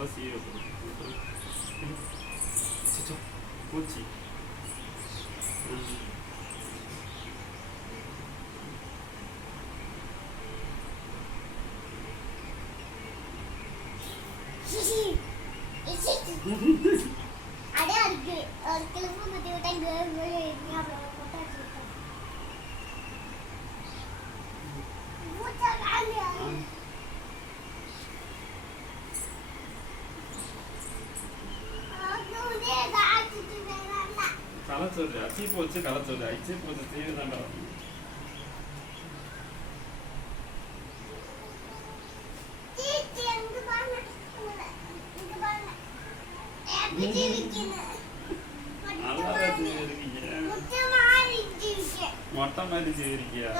நல்லா சீவி பூச்சி கலச்சோறு அச்சி போச்சு கலச்சோறு அச்சி போச்சு சீவி தாண்டா மொட்டை மாதிரி செய்யிருக்கியா